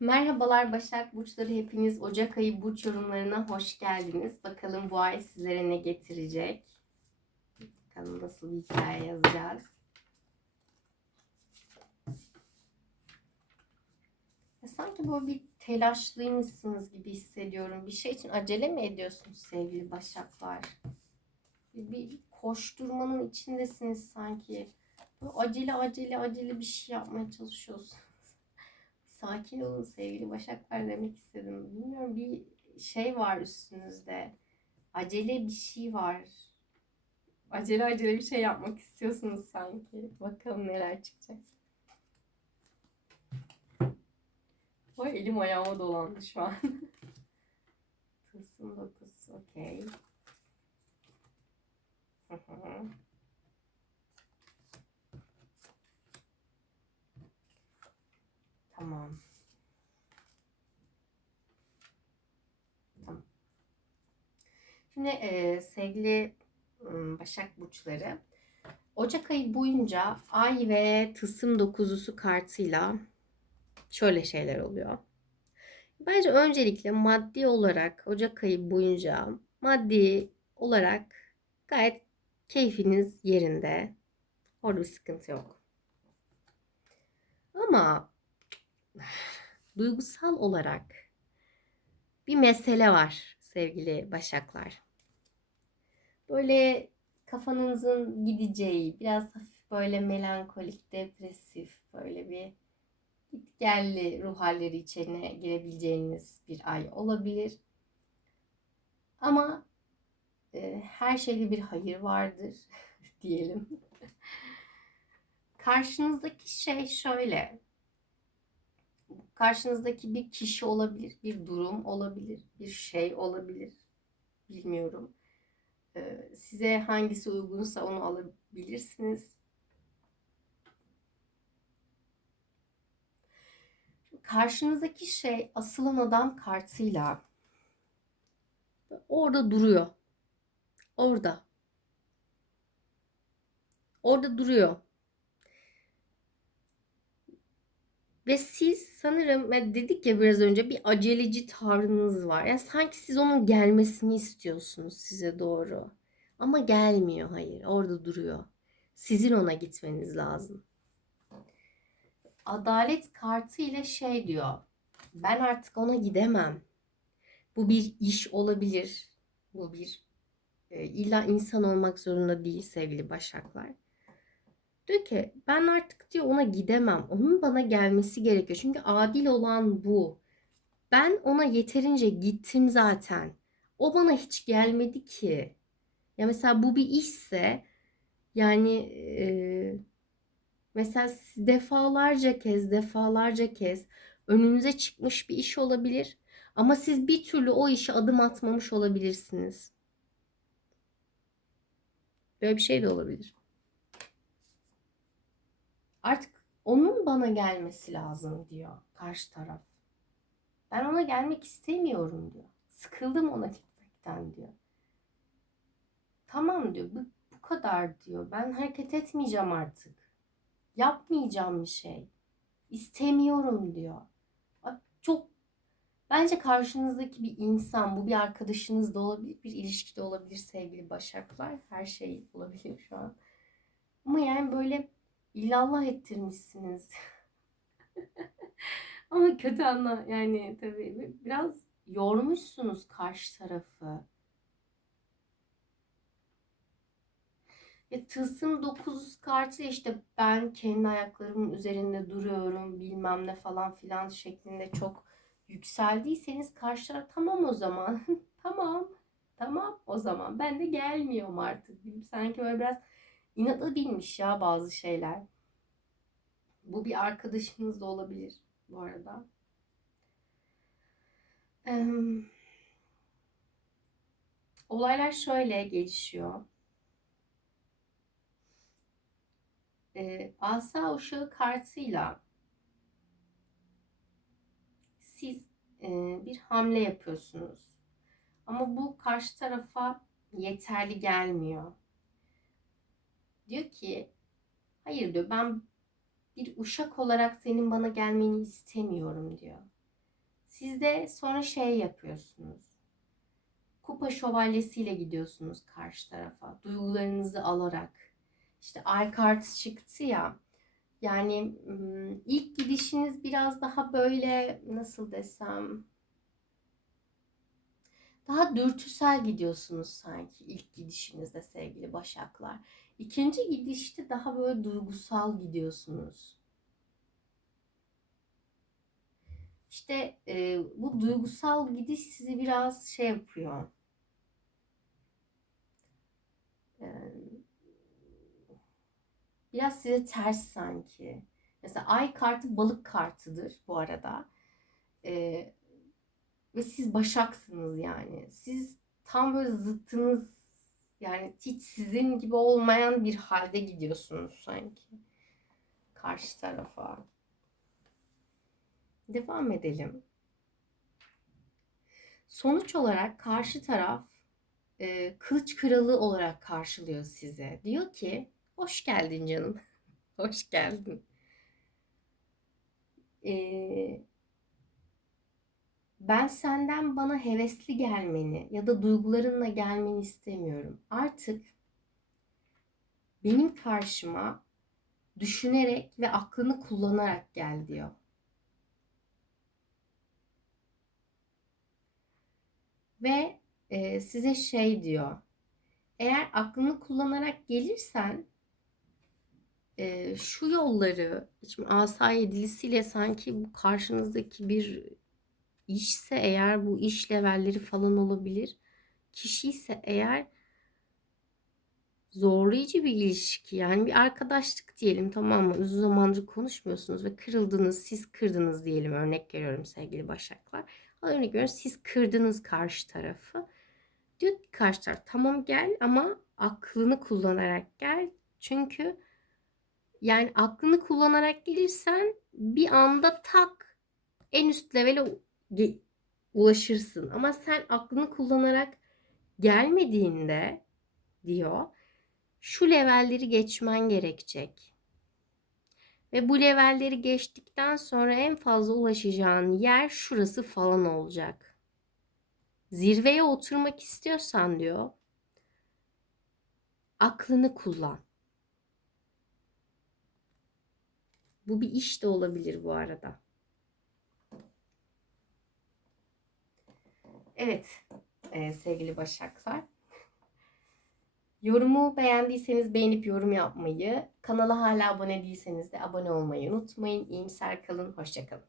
Merhabalar Başak Burçları hepiniz Ocak ayı burç yorumlarına hoş geldiniz. Bakalım bu ay sizlere ne getirecek? Bakalım nasıl bir hikaye yazacağız. Ya sanki böyle bir telaşlıymışsınız gibi hissediyorum. Bir şey için acele mi ediyorsunuz sevgili Başaklar? Bir, koşturmanın içindesiniz sanki. Böyle acele acele acele bir şey yapmaya çalışıyorsunuz. Sakin olun sevgili Başaklar demek istedim. Bilmiyorum bir şey var üstünüzde. Acele bir şey var. Acele acele bir şey yapmak istiyorsunuz sanki. Bakalım neler çıkacak. Vay elim ayağıma dolandı şu an. Tılsım 9 okey. Hı hı. Tamam. Şimdi e, sevgili Başak Burçları Ocak ayı boyunca Ay ve Tısım dokuzusu kartıyla şöyle şeyler oluyor. Bence öncelikle maddi olarak Ocak ayı boyunca maddi olarak gayet keyfiniz yerinde. Orada bir sıkıntı yok. Ama duygusal olarak bir mesele var sevgili Başaklar. Böyle kafanızın gideceği, biraz hafif böyle melankolik, depresif, böyle bir gitgelli ruh halleri içine girebileceğiniz bir ay olabilir. Ama e, her şeyde bir hayır vardır diyelim. Karşınızdaki şey şöyle. Karşınızdaki bir kişi olabilir, bir durum olabilir, bir şey olabilir. Bilmiyorum. Ee, size hangisi uygunsa onu alabilirsiniz. Karşınızdaki şey asılan adam kartıyla orada duruyor. Orada. Orada duruyor. Ve siz sanırım ya dedik ya biraz önce bir aceleci tavrınız var. Yani sanki siz onun gelmesini istiyorsunuz size doğru. Ama gelmiyor hayır. Orada duruyor. Sizin ona gitmeniz lazım. Adalet kartı ile şey diyor. Ben artık ona gidemem. Bu bir iş olabilir. Bu bir e, illa insan olmak zorunda değil sevgili başaklar. Diyor ki ben artık diyor ona gidemem. Onun bana gelmesi gerekiyor. Çünkü adil olan bu. Ben ona yeterince gittim zaten. O bana hiç gelmedi ki. Ya mesela bu bir işse yani e, mesela defalarca kez defalarca kez önünüze çıkmış bir iş olabilir. Ama siz bir türlü o işe adım atmamış olabilirsiniz. Böyle bir şey de olabilir. Artık onun bana gelmesi lazım diyor karşı taraf. Ben ona gelmek istemiyorum diyor. Sıkıldım ona gitmekten diyor. Tamam diyor. Bu, bu kadar diyor. Ben hareket etmeyeceğim artık. Yapmayacağım bir şey. İstemiyorum diyor. Bak çok bence karşınızdaki bir insan, bu bir arkadaşınız da olabilir, bir ilişki de olabilir sevgili başaklar. Her şey olabilir şu an. Ama yani böyle illallah ettirmişsiniz. Ama kötü anla yani tabii biraz yormuşsunuz karşı tarafı. Ya tılsım 9 kartı işte ben kendi ayaklarımın üzerinde duruyorum bilmem ne falan filan şeklinde çok yükseldiyseniz karşı taraf tamam o zaman tamam tamam o zaman ben de gelmiyorum artık deyip sanki böyle biraz inata binmiş ya bazı şeyler. Bu bir arkadaşınız da olabilir bu arada. Olaylar şöyle gelişiyor. Ee, asa uşağı kartıyla siz bir hamle yapıyorsunuz. Ama bu karşı tarafa yeterli gelmiyor. Diyor ki hayır diyor ben bir uşak olarak senin bana gelmeni istemiyorum diyor. Siz de sonra şey yapıyorsunuz. Kupa şövalyesiyle gidiyorsunuz karşı tarafa. Duygularınızı alarak. İşte ay kartı çıktı ya. Yani ilk gidişiniz biraz daha böyle nasıl desem daha dürtüsel gidiyorsunuz sanki ilk gidişinizde sevgili başaklar. İkinci gidişte daha böyle duygusal gidiyorsunuz. İşte e, bu duygusal gidiş sizi biraz şey yapıyor. E, biraz size ters sanki. Mesela ay kartı balık kartıdır bu arada. E, ve siz başaksınız yani. Siz tam böyle zıttınız yani hiç sizin gibi olmayan bir halde gidiyorsunuz sanki. Karşı tarafa. Devam edelim. Sonuç olarak karşı taraf e, kılıç kralı olarak karşılıyor size. Diyor ki hoş geldin canım. hoş geldin. E, ben senden bana hevesli gelmeni ya da duygularınla gelmeni istemiyorum. Artık benim karşıma düşünerek ve aklını kullanarak gel diyor. Ve e, size şey diyor. Eğer aklını kullanarak gelirsen e, şu yolları, şimdi asayi dilisiyle sanki bu karşınızdaki bir işse eğer bu iş levelleri falan olabilir. Kişi ise eğer zorlayıcı bir ilişki yani bir arkadaşlık diyelim tamam mı? Uzun zamandır konuşmuyorsunuz ve kırıldınız, siz kırdınız diyelim örnek veriyorum sevgili başaklar. Örnek veriyorum siz kırdınız karşı tarafı. Diyor ki karşı taraf tamam gel ama aklını kullanarak gel. Çünkü yani aklını kullanarak gelirsen bir anda tak en üst levele ulaşırsın. Ama sen aklını kullanarak gelmediğinde diyor şu levelleri geçmen gerekecek. Ve bu levelleri geçtikten sonra en fazla ulaşacağın yer şurası falan olacak. Zirveye oturmak istiyorsan diyor aklını kullan. Bu bir iş de olabilir bu arada. Evet e, sevgili Başaklar. Yorumu beğendiyseniz beğenip yorum yapmayı, kanala hala abone değilseniz de abone olmayı unutmayın. İyimser kalın, hoşçakalın.